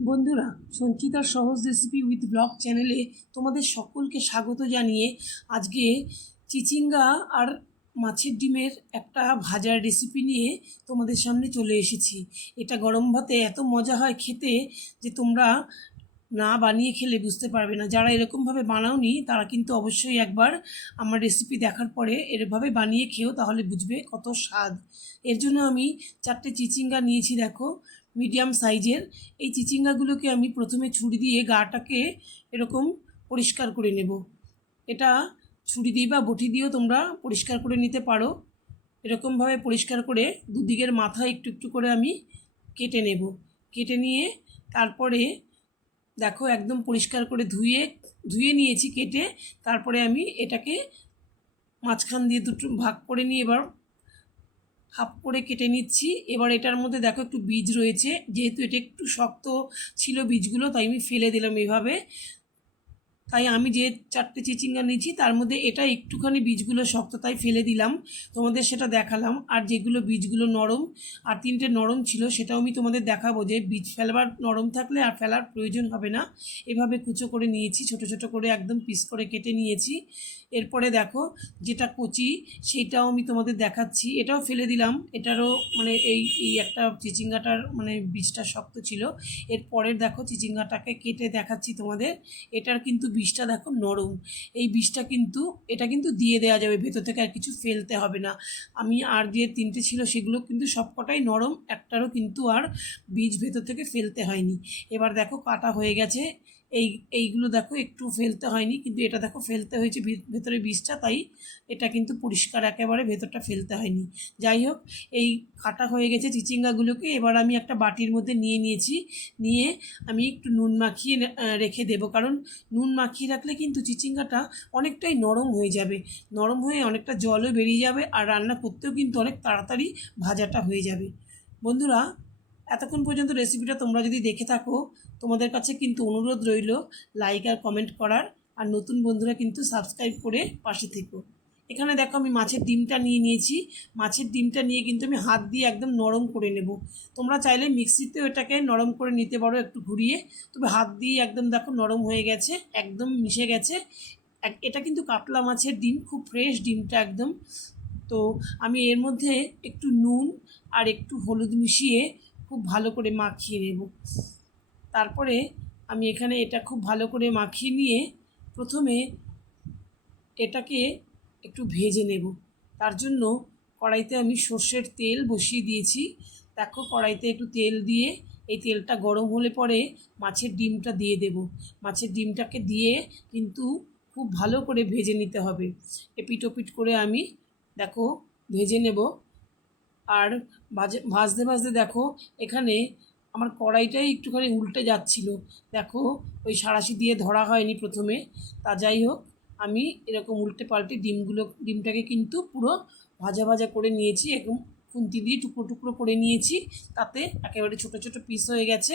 বন্ধুরা, সঞ্চিতার সহজ recipe with blog চ্যানেলে তোমাদের সকলকে স্বাগত জানিয়ে আজকে চিচিঙ্গা আর মাছের ডিমের একটা ভাজার রেসিপি নিয়ে তোমাদের সামনে চলে এসেছি। এটা গরম ভাতে এত মজা হয় খেতে যে তোমরা না বানিয়ে খেলে বুঝতে পারবে না। যারা এরকমভাবে বানাওনি তারা কিন্তু অবশ্যই একবার আমার রেসিপি দেখার পরে এরভাবে বানিয়ে খেও, তাহলে বুঝবে কত স্বাদ। এর জন্য আমি 4টে চিচিঙ্গা নিয়েছি, দেখো মিডিয়াম সাইজের। এই চিচিঙ্গাগুলোকে আমি প্রথমে ছুরি দিয়ে গাটাকে এরকম পরিষ্কার করে নেব। এটা ছুরি দিয়ে বা বটি দিয়েও তোমরা পরিষ্কার করে নিতে পারো। এরকমভাবে পরিষ্কার করে দুদিকের মাথা একটু একটু করে আমি কেটে নেব। কেটে নিয়ে তারপরে দেখো একদম পরিষ্কার করে ধুয়ে নিয়েছি কেটে। তারপরে আমি এটাকে মাঝখান দিয়ে দুটো ভাগ করে নিয়ে এবার হাফ করে কেটে নিচ্ছি। এবার এটার মধ্যে দেখো একটু বীজ রয়েছে, যেহেতু এটা একটু শক্ত ছিল বীজগুলো, তাই আমি ফেলে দিলাম এভাবে। তাই আমি যে 4টে চিচিঙ্গা নিয়েছি তার মধ্যে এটা একটুখানি বীজগুলো শক্ত, তাই ফেলে দিলাম, তোমাদের সেটা দেখালাম। আর যেগুলো বীজগুলো নরম, আর 3টে নরম ছিল, সেটাও আমি তোমাদের দেখাবো যে বীজ ফেলবার নরম থাকলে আর ফেলার প্রয়োজন হবে না। এভাবে কুচো করে নিয়েছি, ছোট ছোট করে একদম পিস করে কেটে নিয়েছি। এরপরে দেখো যেটা কচি সেটাও আমি তোমাদের দেখাচ্ছি, এটাও ফেলে দিলাম। এটারও মানে এই এই একটা চিচিঙ্গাটার মানে বীজটা শক্ত ছিল। এরপরের দেখো চিচিঙ্গাটাকে কেটে দেখাচ্ছি তোমাদের। এটার কিন্তু বীজটা দেখো নরম। এই বীজটা কিন্তু এটা কিন্তু দিয়ে দেওয়া যাবে, ভেতর থেকে আর কিছু ফেলতে হবে না। আমি আর যে 3টে ছিল সেগুলো কিন্তু সবকটাই নরম, একটারও কিন্তু আর বীজ ভেতর থেকে ফেলতে হয়নি। এবার দেখো কাটা হয়ে গেছে। এইগুলো দেখো একটু ফেলতে হয়নি, কিন্তু এটা দেখো ফেলতে হয়েছে ভেতরে বীজটা, তাই এটা কিন্তু পরিষ্কার একেবারে, ভেতরটা ফেলতে হয়নি। যাই হোক, এই কাটা হয়ে গেছে চিচিঙ্গাগুলোকে। এবার আমি একটা বাটির মধ্যে নিয়েছি। নিয়ে আমি একটু নুন মাখিয়ে রেখে দেবো, কারণ নুন মাখিয়ে রাখলে কিন্তু চিচিঙ্গাটা অনেকটাই নরম হয়ে যাবে। নরম হয়ে অনেকটা জলও বেরিয়ে যাবে, আর রান্না করতেও কিন্তু অনেক তাড়াতাড়ি ভাজাটা হয়ে যাবে। বন্ধুরা, এতক্ষণ পর্যন্ত রেসিপিটা তোমরা যদি দেখে থাকো, তোমাদের কাছে কিন্তু অনুরোধ রইল লাইক আর কমেন্ট করার, আর নতুন বন্ধুরা কিন্তু সাবস্ক্রাইব করে পাশে থেকো। এখানে দেখো আমি মাছের ডিমটা নিয়েছি। মাছের ডিমটা নিয়ে কিন্তু আমি হাত দিয়ে একদম নরম করে নেব। তোমরা চাইলে মিক্সিতেও এটাকে নরম করে নিতে পারো একটু ঘুরিয়ে, তবে হাত দিয়ে একদম দেখো নরম হয়ে গেছে, একদম মিশে গেছে। এটা কিন্তু কাতলা মাছের ডিম, খুব ফ্রেশ ডিমটা একদম। তো আমি এর মধ্যে একটু নুন আর একটু হলুদ মিশিয়ে খুব ভালো করে মাখিয়ে নেব। তারপরে আমি এখানে এটা খুব ভালো করে মাখিয়ে নিয়ে প্রথমে এটাকে একটু ভেজে নেব। তার জন্য কড়াইতে আমি সর্ষের তেল বসিয়ে দিয়েছি। দেখো কড়াইতে একটু তেল দিয়ে এই তেলটা গরম হলে পরে মাছের ডিমটা দিয়ে দেব। মাছের ডিমটাকে দিয়ে কিন্তু খুব ভালো করে ভেজে নিতে হবে। এপিট ওপিট করে আমি দেখো ভেজে নেব। আর ভাজতে ভাজতে দেখো এখানে আমার কড়াইটাই একটুখানি উল্টে যাচ্ছিল। দেখো ওই সাঁড়াশি দিয়ে ধরা হয়নি প্রথমে। তা যাই হোক, আমি এরকম উল্টে পাল্টে ডিমটাকে কিন্তু পুরো ভাজা ভাজা করে নিয়েছি, একদম খুন্তি দিয়ে টুকরো টুকরো করে নিয়েছি, তাতে একেবারে ছোট ছোট পিস হয়ে গেছে।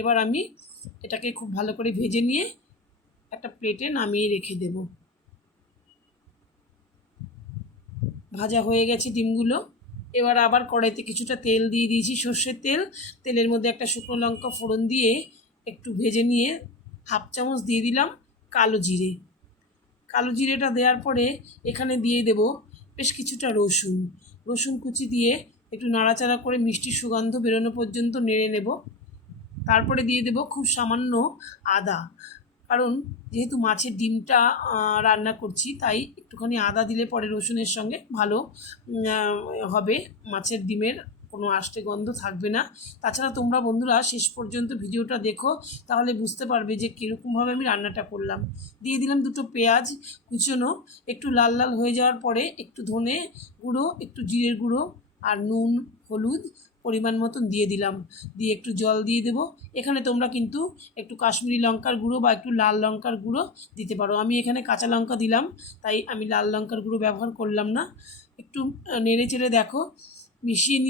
এবার আমি এটাকে খুব ভালো করে ভেজে নিয়ে একটা প্লেটে নামিয়ে রেখে দেব। ভাজা হয়ে গেছে ডিমগুলো। এবার আবার কড়াইতে কিছুটা তেল দিয়ে দিয়েছি, সর্ষের তেল। তেলের মধ্যে একটা শুকনো লঙ্কা ফোড়ন দিয়ে একটু ভেজে নিয়ে হাফ চামচ দিয়ে দিলাম কালো জিরে। কালো জিরেটা দেওয়ার পরে এখানে দিয়ে দেব বেশ কিছুটা রসুন কুচি দিয়ে একটু নাড়াচাড়া করে মিষ্টি সুগন্ধ বেরোনো পর্যন্ত নেড়ে নেব। তারপরে দিয়ে দেব খুব সামান্য আদা, কারণ যেহেতু মাছের ডিমটা রান্না করছি, তাই একটুখানি আদা দিলে পরে রসুনের সঙ্গে ভালো হবে, মাছের ডিমের কোনো আষ্টে গন্ধ থাকবে না। তাছাড়া তোমরা বন্ধুরা শেষ পর্যন্ত ভিডিওটা দেখো, তাহলে বুঝতে পারবে যে কীরকমভাবে আমি রান্নাটা করলাম। দিয়ে দিলাম দুটো পেঁয়াজ কুচনো, একটু লাল লাল হয়ে যাওয়ার পরে একটু ধনে গুঁড়ো, একটু জিরের গুঁড়ো আর নুন হলুদ পরিমাণ মতন দিয়ে দিলাম। দিয়ে একটু জল দিয়ে দেবো। এখানে তোমরা কিন্তু একটু কাশ্মীরি লঙ্কার গুঁড়ো বা একটু লাল লঙ্কার গুঁড়ো দিতে পারো। আমি এখানে কাঁচা লঙ্কা দিলাম, তাই আমি লাল লঙ্কার গুঁড়ো ব্যবহার করলাম না। একটু নেড়ে চেড়ে দেখো মিশিয়ে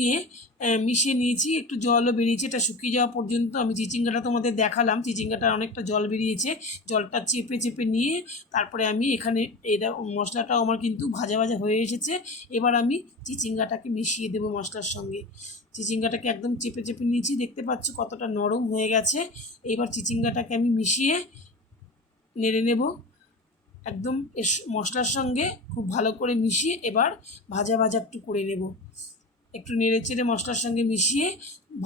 নিয়েছি, একটু জলও বেরিয়েছে। এটা শুকিয়ে যাওয়া পর্যন্ত আমি চিচিঙ্গাটা তোমাদের দেখালাম, চিচিঙ্গাটার অনেকটা জল বেরিয়েছে। জলটা চেপে চেপে নিয়ে তারপরে আমি এখানে এটা মশলাটাও আমার কিন্তু ভাজা ভাজা হয়ে এসেছে। এবার আমি চিচিঙ্গাটাকে মিশিয়ে দেবো মশলার সঙ্গে। চিচিঙ্গাটাকে একদম চেপে চেপে নিয়েছি, দেখতে পাচ্ছ কতটা নরম হয়ে গেছে। এবার চিচিঙ্গাটাকে আমি মিশিয়ে নেড়ে নেব একদম এর মশলার সঙ্গে, খুব ভালো করে মিশিয়ে এবার ভাজা ভাজা একটু করে নেব। একটু নেড়ে চেড়ে মশলার সঙ্গে মিশিয়ে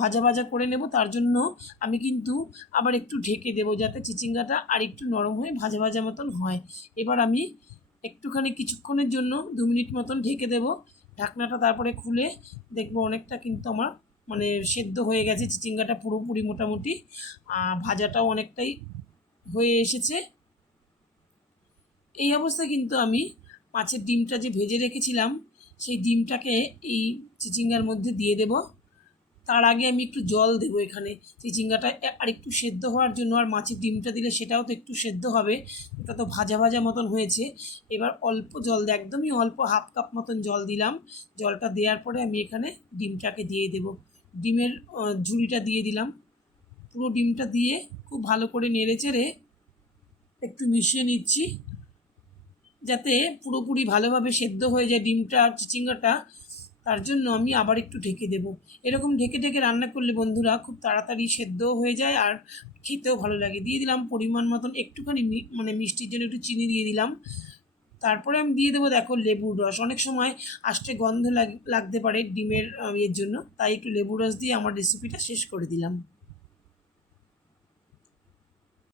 ভাজা ভাজা করে নেব। তার জন্য আমি কিন্তু আবার একটু ঢেকে দেবো, যাতে চিচিঙ্গাটা আর একটু নরম হয়ে ভাজা ভাজা মতন হয়। এবার আমি একটুখানি কিছুক্ষণের জন্য 2 মিনিট মতন ঢেকে দেব ঢাকনাটা। তারপরে খুলে দেখবো অনেকটা কিন্তু আমার মানে সেদ্ধ হয়ে গেছে চিচিঙ্গাটা পুরোপুরি, মোটামুটি ভাজাটাও অনেকটাই হয়ে এসেছে। এই অবস্থায় কিন্তু আমি মাছের ডিমটা যে ভেজে রেখেছিলাম সেই ডিমটাকে এই চিচিঙ্গার মধ্যে দিয়ে দেব। তার আগে আমি একটু জল দেবো এখানে, চিচিঙ্গাটা আর একটু সেদ্ধ হওয়ার জন্য। আর মাছের ডিমটা দিলে সেটাও তো একটু সেদ্ধ হবে, ওটা তো ভাজা ভাজা মতন হয়েছে। এবার অল্প জল দিয়ে, একদমই অল্প, 1/2 কাপ মতন জল দিলাম। জলটা দেওয়ার পরে আমি এখানে ডিমটাকে দিয়ে দেব, ডিমের ঝুড়িটা দিয়ে দিলাম। পুরো ডিমটা দিয়ে খুব ভালো করে নেড়ে চেড়ে একটু মিশিয়ে নিচ্ছি, যাতে পুরোপুরি ভালোভাবে সেদ্ধ হয়ে যায় ডিমটা আর চিচিঙ্গাটা। তার জন্য আমি আবার একটু ঢেকে দেব। এরকম ঢেকে ঢেকে রান্না করলে বন্ধুরা খুব তাড়াতাড়ি সেদ্ধও হয়ে যায় আর খেতেও ভালো লাগে। দিয়ে দিলাম পরিমাণ মতন একটুখানি মানে মিষ্টির জন্য একটু চিনি দিয়ে দিলাম। তারপরে আমি দিয়ে দেবো দেখো লেবুর রস। অনেক সময় আষ্টে গন্ধ লাগতে পারে ডিমের ইয়ের জন্য, তাই একটু লেবুর রস দিয়ে আমার রেসিপিটা শেষ করে দিলাম।